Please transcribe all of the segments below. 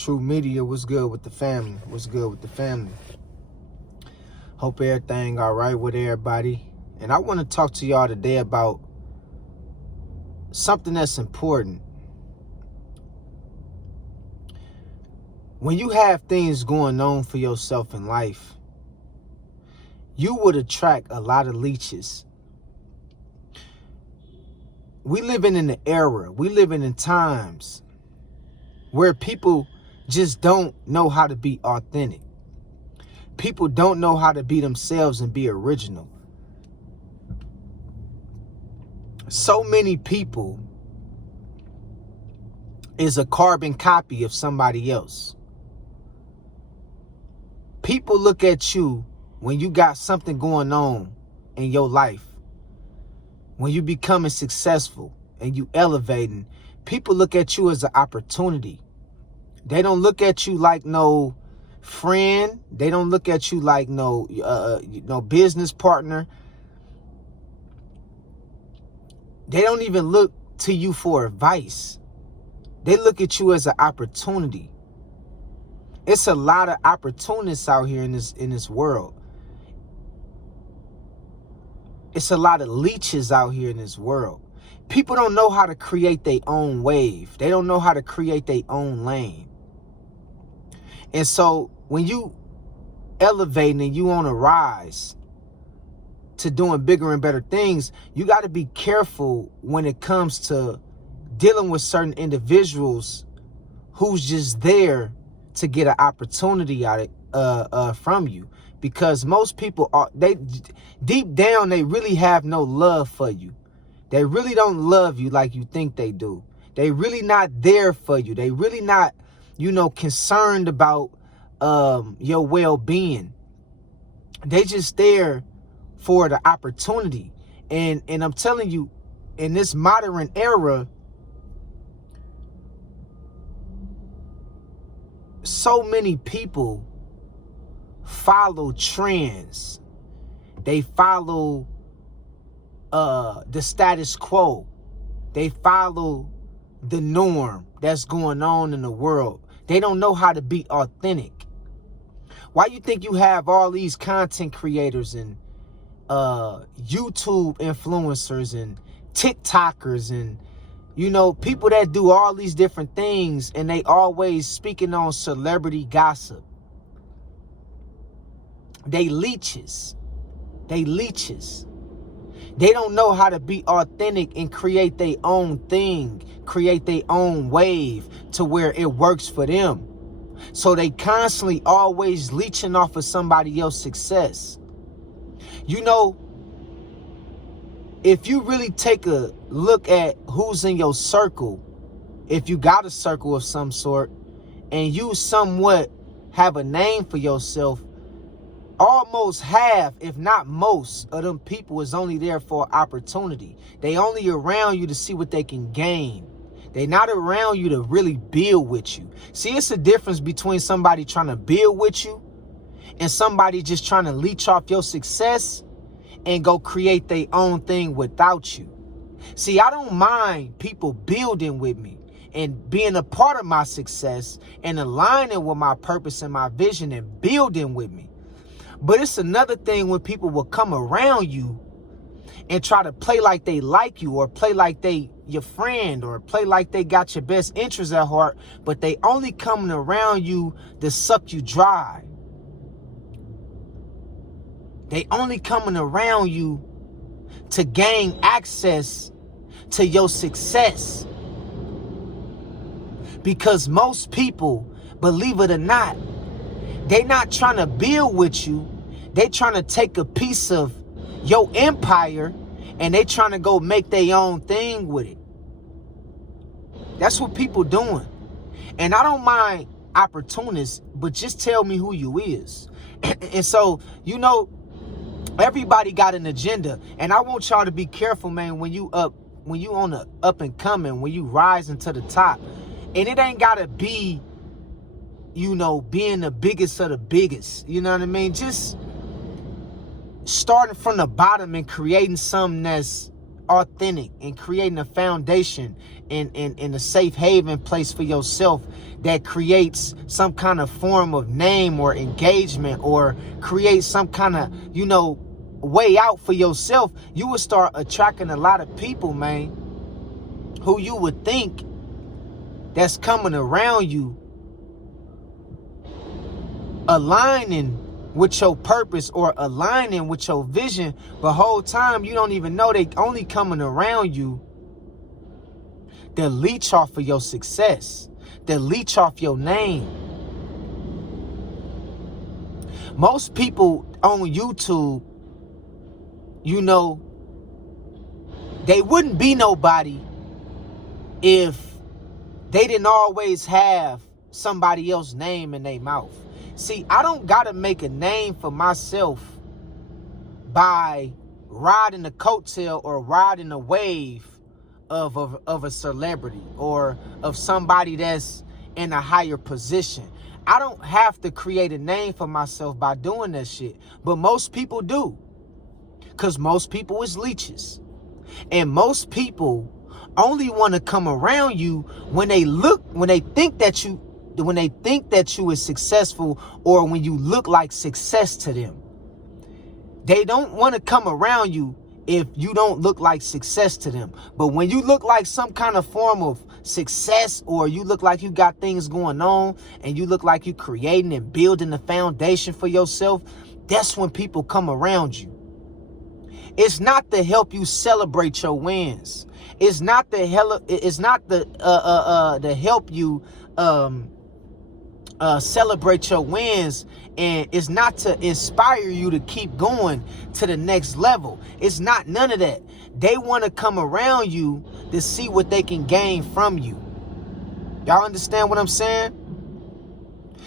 True Media, what's good with the family? What's good with the family? Hope everything all right with everybody. And I want to talk to y'all today about something that's important. When you have things going on for yourself in life, you would attract a lot of leeches. We living in an era, we living in times where people just don't know how to be authentic. People don't know how to be themselves and be original. So many people is a carbon copy of somebody else. People look at you when you got something going on in your life. When you becoming successful and you elevating, people look at you as an opportunity. They don't look at you like no friend. They don't look at you like no business partner. They don't even look to you for advice. They look at you as an opportunity. It's a lot of opportunists out here in this world. It's a lot of leeches out here in this world. People don't know how to create their own wave. They don't know how to create their own lane. And so when you elevating and you on a rise to doing bigger and better things, you got to be careful when it comes to dealing with certain individuals who's just there to get an opportunity out of from you. Because most people they deep down, they really have no love for you. They really don't love you like you think they do. They really not there for you. They really not, concerned about your well-being. They just there for the opportunity. And I'm telling you, in this modern era, so many people follow trends. They follow the status quo. They follow the norm that's going on in the world. They don't know how to be authentic. Why you think you have all these content creators and YouTube influencers and TikTokers and people that do all these different things, and they always speaking on celebrity gossip? They leeches. They leeches. They don't know how to be authentic and create their own thing, create their own wave to where it works for them. So they constantly always leeching off of somebody else's success. If you really take a look at who's in your circle, if you got a circle of some sort, and you somewhat have a name for yourself, almost half, if not most, of them people is only there for opportunity. They only around you to see what they can gain. They not around you to really build with you. See, it's a difference between somebody trying to build with you and somebody just trying to leech off your success and go create their own thing without you. See, I don't mind people building with me and being a part of my success and aligning with my purpose and my vision and building with me. But it's another thing when people will come around you and try to play like they like you, or play like they your friend, or play like they got your best interests at heart, but they only coming around you to suck you dry. They only coming around you to gain access to your success. Because most people, believe it or not, they not trying to build with you. They trying to take a piece of your empire and they trying to go make their own thing with it. That's what people doing. And I don't mind opportunists, but just tell me who you is. And so, everybody got an agenda. And I want y'all to be careful, man, when you on the up and coming, when you rising to the top. And it ain't gotta be, being the biggest of the biggest. You know what I mean? Just starting from the bottom and creating something that's authentic and creating a foundation in a safe haven place for yourself that creates some kind of form of name or engagement, or create some kind of, way out for yourself, you will start attracting a lot of people, man, who you would think that's coming around you aligning with your purpose or aligning with your vision, but whole time you don't even know they only coming around you to leech off of your success, to leech off your name. Most people on YouTube, they wouldn't be nobody if they didn't always have somebody else's name in their mouth. See, I don't gotta make a name for myself by riding the coattail or riding a wave of a celebrity or of somebody that's in a higher position. I don't have to create a name for myself by doing that shit. But most people do. Because most people is leeches. And most people only want to come around you when they think that you is successful, or when you look like success to them. They don't want to come around you if you don't look like success to them. But when you look like some kind of form of success, or you look like you got things going on, and you look like you creating and building a foundation for yourself, that's when people come around you. It's not to help you celebrate your wins. It's not to help you celebrate your wins, and it's not to inspire you to keep going to the next level. It's not none of that. They want to come around you to see what they can gain from you. Y'all understand what I'm saying?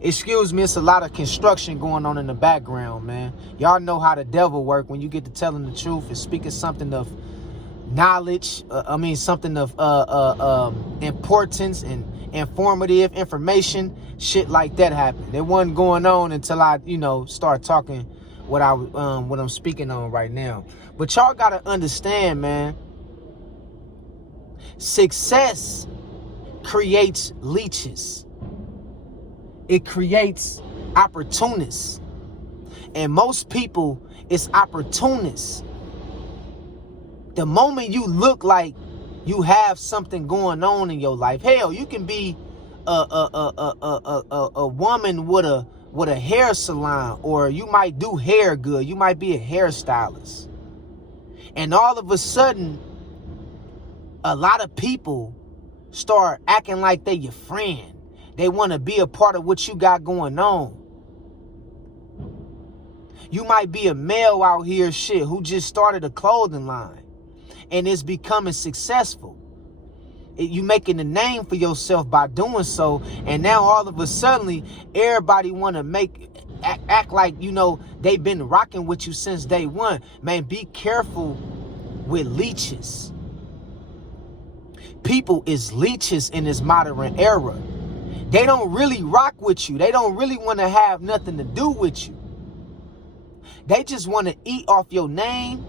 Excuse me, it's a lot of construction going on in the background, man. Y'all know how the devil work when you get to telling the truth and speaking something of knowledge. Something of importance and informative information. Shit like that happened. It wasn't going on until I, start talking what I'm speaking on right now. But y'all gotta understand, man. Success creates leeches. It creates opportunists. And most people is opportunists. The moment you look like you have something going on in your life, hell, you can be a woman with a hair salon, or you might do hair good. You might be a hairstylist. And all of a sudden, a lot of people start acting like they your friend. They want to be a part of what you got going on. You might be a male out here, who just started a clothing line and is becoming successful. You making a name for yourself by doing so, and now all of a sudden, everybody want to act like, they've been rocking with you since day one. Man, be careful with leeches. People is leeches in this modern era. They don't really rock with you. They don't really want to have nothing to do with you. They just want to eat off your name.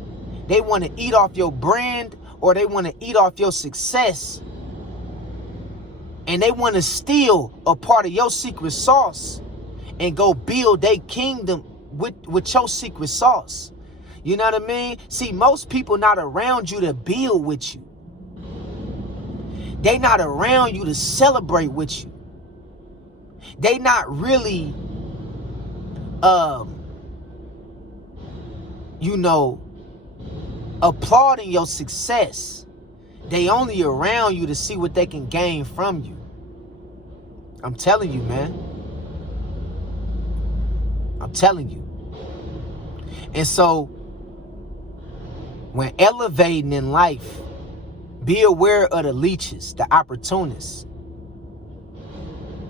They want to eat off your brand, or they want to eat off your success. And they want to steal a part of your secret sauce and go build their kingdom with your secret sauce. You know what I mean? See, most people not around you to build with you. They not around you to celebrate with you. They not really, applauding your success. They only around you to see what they can gain from you. I'm telling you, man. I'm telling you. And so, when elevating in life, be aware of the leeches, the opportunists.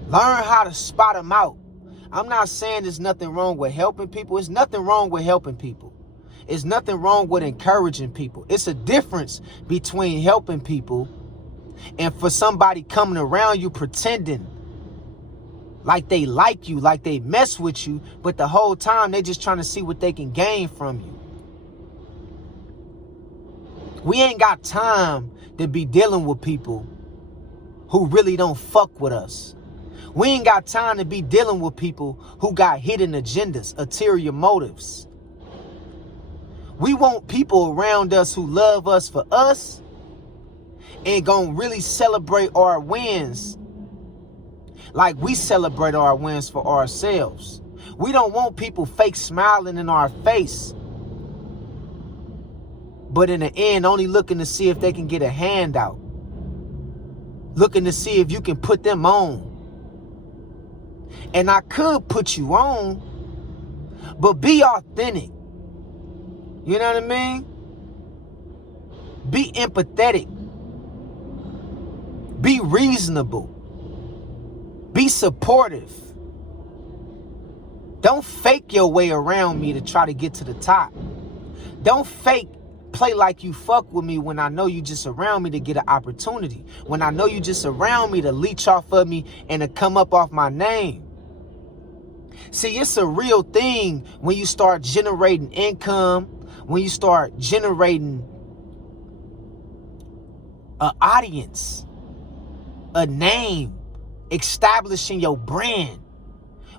Learn how to spot them out. I'm not saying there's nothing wrong with helping people. There's nothing wrong with helping people. There's nothing wrong with encouraging people. It's a difference between helping people and for somebody coming around you pretending like they like you, like they mess with you, but the whole time they just trying to see what they can gain from you. We ain't got time to be dealing with people who really don't fuck with us. We ain't got time to be dealing with people who got hidden agendas, ulterior motives. We want people around us who love us for us and gonna really celebrate our wins like we celebrate our wins for ourselves. We don't want people fake smiling in our face, but in the end only looking to see if they can get a handout, looking to see if you can put them on. And I could put you on, but be authentic. You know what I mean? Be empathetic. Be reasonable. Be supportive. Don't fake your way around me to try to get to the top. Don't fake play like you fuck with me when I know you just around me to get an opportunity. When I know you just around me to leech off of me and to come up off my name. See, it's a real thing when you start generating income, when you start generating an audience, a name, establishing your brand,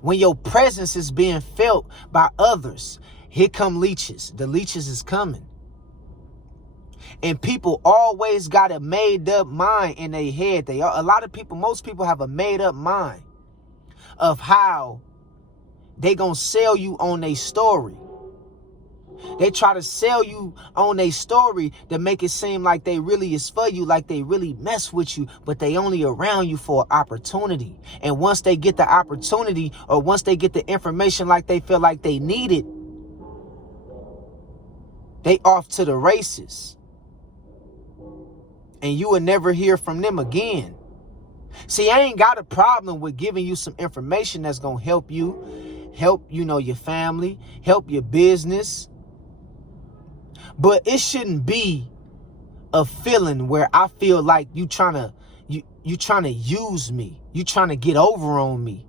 when your presence is being felt by others. Here come leeches. The leeches is coming. And people always got a made up mind in their head. Most people have a made up mind of how they gonna sell you on their story. They try to sell you on their story to make it seem like they really is for you, like they really mess with you, but they only around you for opportunity. And once they get the opportunity, or once they get the information like they feel like they need it, they off to the races. And you will never hear from them again. See, I ain't got a problem with giving you some information that's going to help you, your family, help your business. But it shouldn't be a feeling where I feel like you trying to use me. You trying to get over on me.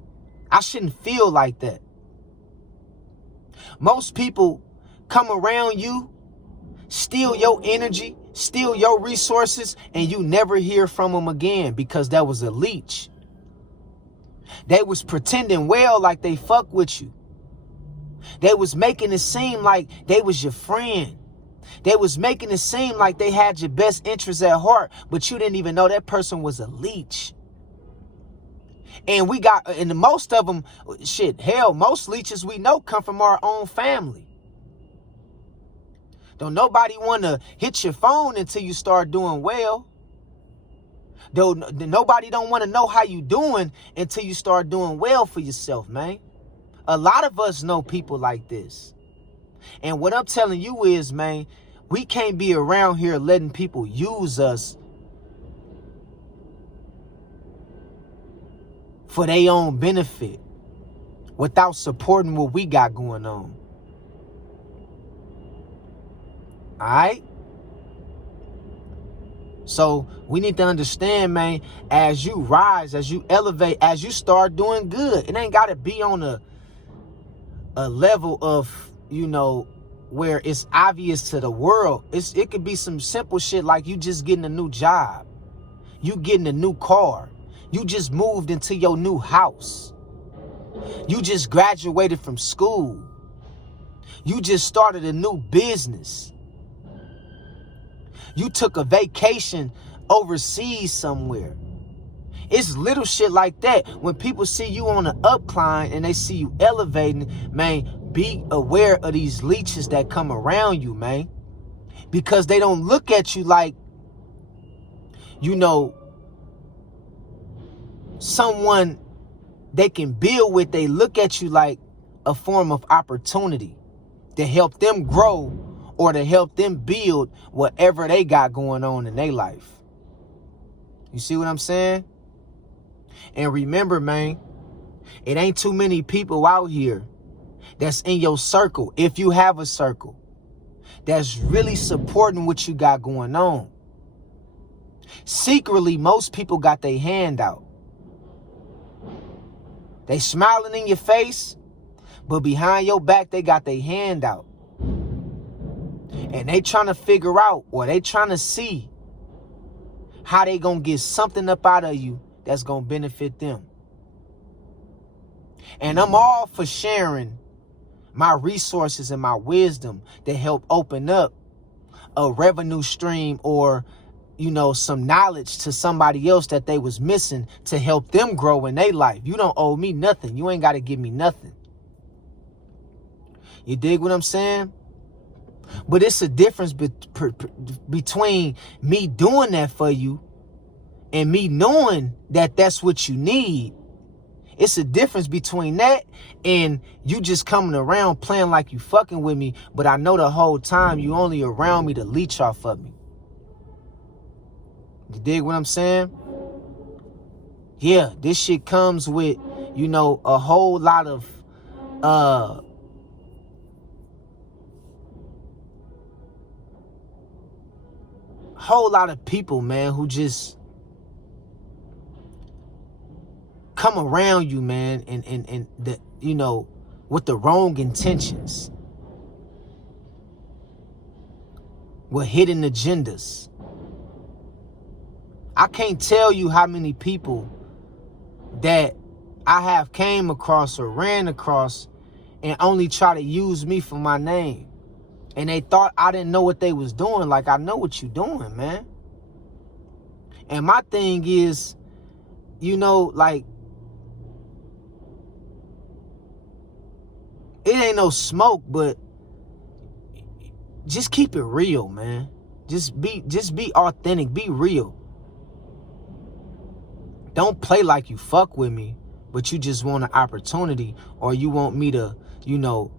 I shouldn't feel like that. Most people come around you, steal your energy, steal your resources, and you never hear from them again because that was a leech. They was pretending well like they fuck with you. They was making it seem like they was your friend. They was making it seem like they had your best interests at heart, but you didn't even know that person was a leech. And most of them, most leeches we know come from our own family. Don't nobody want to hit your phone until you start doing well. Nobody don't want to know how you doing until you start doing well for yourself, man. A lot of us know people like this. And what I'm telling you is, man, we can't be around here letting people use us for their own benefit without supporting what we got going on. All right? So we need to understand, man, as you rise, as you elevate, as you start doing good, it ain't got to be on a level of, where it's obvious to the world. It could be some simple shit like you just getting a new job. You getting a new car. You just moved into your new house. You just graduated from school. You just started a new business. You took a vacation overseas somewhere. It's little shit like that. When people see you on an upcline and they see you elevating, man, be aware of these leeches that come around you, man. Because they don't look at you like, someone they can build with. They look at you like a form of opportunity to help them grow or to help them build whatever they got going on in their life. You see what I'm saying? And remember, man, it ain't too many people out here that's in your circle, if you have a circle, that's really supporting what you got going on. Secretly, most people got their hand out. They smiling in your face, but behind your back, they got their hand out. And they trying to figure out, or they trying to see how they gonna get something up out of you that's gonna benefit them. And I'm all for sharing my resources and my wisdom that help open up a revenue stream, or, you know, some knowledge to somebody else that they was missing to help them grow in their life. You don't owe me nothing. You ain't got to give me nothing. You dig what I'm saying? But it's a difference between me doing that for you and me knowing that that's what you need. It's a difference between that and you just coming around playing like you fucking with me, but I know the whole time you only around me to leech off of me. You dig what I'm saying? Yeah, this shit comes with, you know, a whole lot of people, man, who just come around you, man, and the, you know, with the wrong intentions, with hidden agendas. I can't tell you how many people that I have came across or ran across and only try to use me for my name. And they thought I didn't know what they was doing. Like, I know what you doing, man. And my thing is, you know, like, it ain't no smoke, but just keep it real, man. Just be authentic, be real. Don't play like you fuck with me, but you just want an opportunity, or you want me to, you know,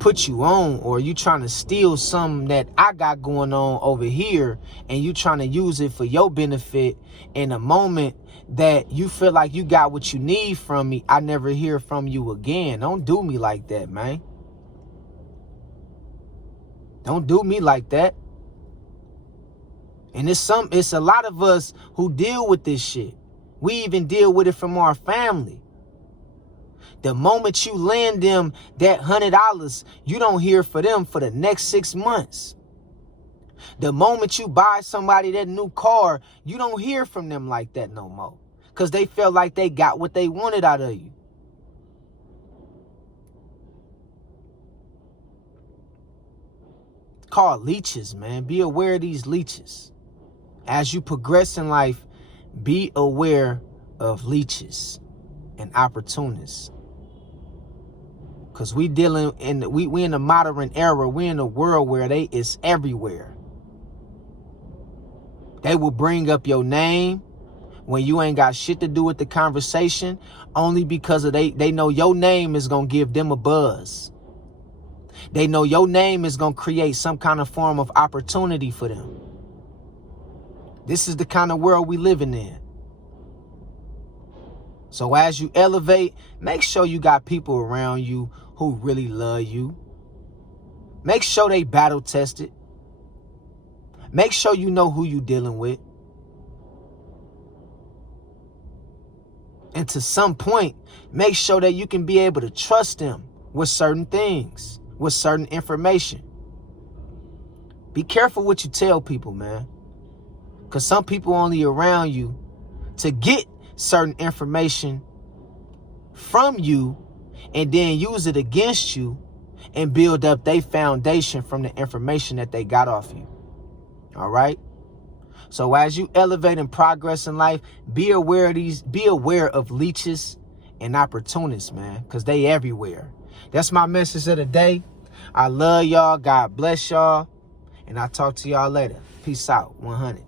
put you on, or you trying to steal something that I got going on over here, and you trying to use it for your benefit. In a moment that you feel like you got what you need from me, I never hear from you again. Don't do me like that, man. Don't do me like that. And it's a lot of us who deal with this shit. We even deal with it from our family. The moment you lend them that $100, you don't hear from them for the next 6 months. The moment you buy somebody that new car, you don't hear from them like that no more, because they felt like they got what they wanted out of you. It's called leeches, man. Be aware of these leeches. As you progress in life, be aware of leeches and opportunists. Because we dealing in we in a modern era. We in a world where it's everywhere. They will bring up your name when you ain't got shit to do with the conversation, only because of they know your name is gonna give them a buzz. They know your name is gonna create some kind of form of opportunity for them. This is the kind of world we living in. So as you elevate, make sure you got people around you who really love you. Make sure they battle tested. Make sure you know who you dealing with. And to some point, make sure that you can be able to trust them with certain things, with certain information. Be careful what you tell people, man. Because some people only around you to get certain information from you and then use it against you and build up their foundation from the information that they got off you. All right? So as you elevate and progress in life, be aware of leeches and opportunists, man, because they everywhere. That's my message of the day. I love y'all. God bless y'all. And I'll talk to y'all later. Peace out. 100.